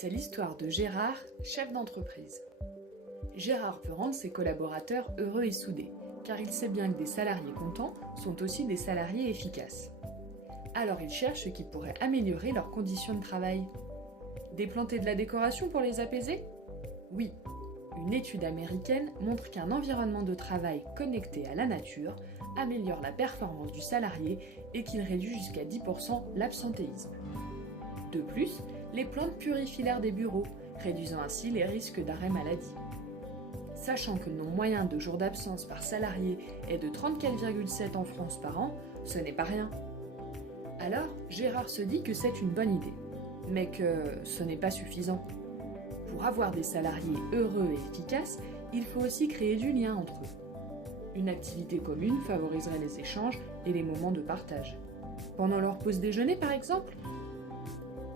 C'est l'histoire de Gérard, chef d'entreprise. Gérard peut rendre ses collaborateurs heureux et soudés, car il sait bien que des salariés contents sont aussi des salariés efficaces. Alors il cherche ce qui pourrait améliorer leurs conditions de travail. Déplanter de la décoration pour les apaiser ? Oui. Une étude américaine montre qu'un environnement de travail connecté à la nature améliore la performance du salarié et qu'il réduit jusqu'à 10% l'absentéisme. De plus, les plantes purifient l'air des bureaux, réduisant ainsi les risques d'arrêt maladie. Sachant que le nombre moyen de jours d'absence par salarié est de 34,7 en France par an, ce n'est pas rien. Alors, Gérard se dit que c'est une bonne idée, mais que ce n'est pas suffisant. Pour avoir des salariés heureux et efficaces, il faut aussi créer du lien entre eux. Une activité commune favoriserait les échanges et les moments de partage. Pendant leur pause déjeuner par exemple ?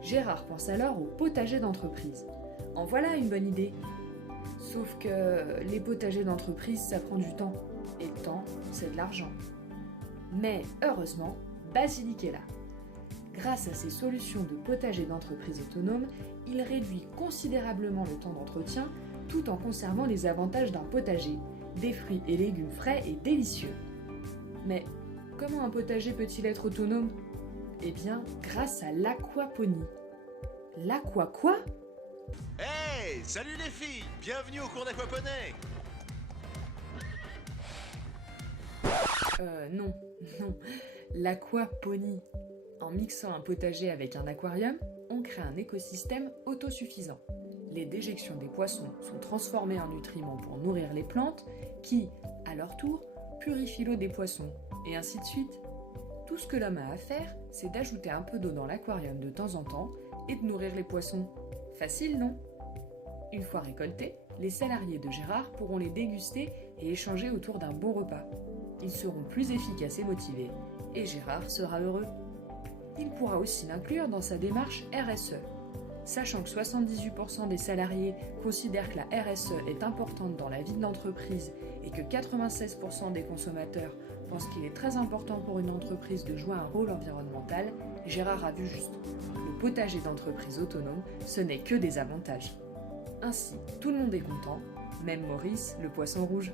Gérard pense alors au potager d'entreprise. En voilà une bonne idée. Sauf que les potagers d'entreprise, ça prend du temps. Et le temps, c'est de l'argent. Mais heureusement, Basilic est là. Grâce à ses solutions de potager d'entreprise autonome, il réduit considérablement le temps d'entretien tout en conservant les avantages d'un potager, des fruits et légumes frais et délicieux. Mais comment un potager peut-il être autonome ? Eh bien, grâce à l'aquaponie. L'aqua quoi ? Hey, salut les filles, bienvenue au cours d'aquaponie. Non. L'aquaponie. En mixant un potager avec un aquarium, on crée un écosystème autosuffisant. Les déjections des poissons sont transformées en nutriments pour nourrir les plantes qui, à leur tour, purifient l'eau des poissons, et ainsi de suite. Tout ce que l'homme a à faire, c'est d'ajouter un peu d'eau dans l'aquarium de temps en temps et de nourrir les poissons. Facile, non ? Une fois récoltés, les salariés de Gérard pourront les déguster et échanger autour d'un bon repas. Ils seront plus efficaces et motivés, et Gérard sera heureux. Il pourra aussi l'inclure dans sa démarche RSE. Sachant que 78% des salariés considèrent que la RSE est importante dans la vie de l'entreprise et que 96% des consommateurs pensent qu'il est très important pour une entreprise de jouer un rôle environnemental, Gérard a vu juste. Le potager d'entreprise autonome, ce n'est que des avantages. Ainsi, tout le monde est content, même Maurice, le poisson rouge.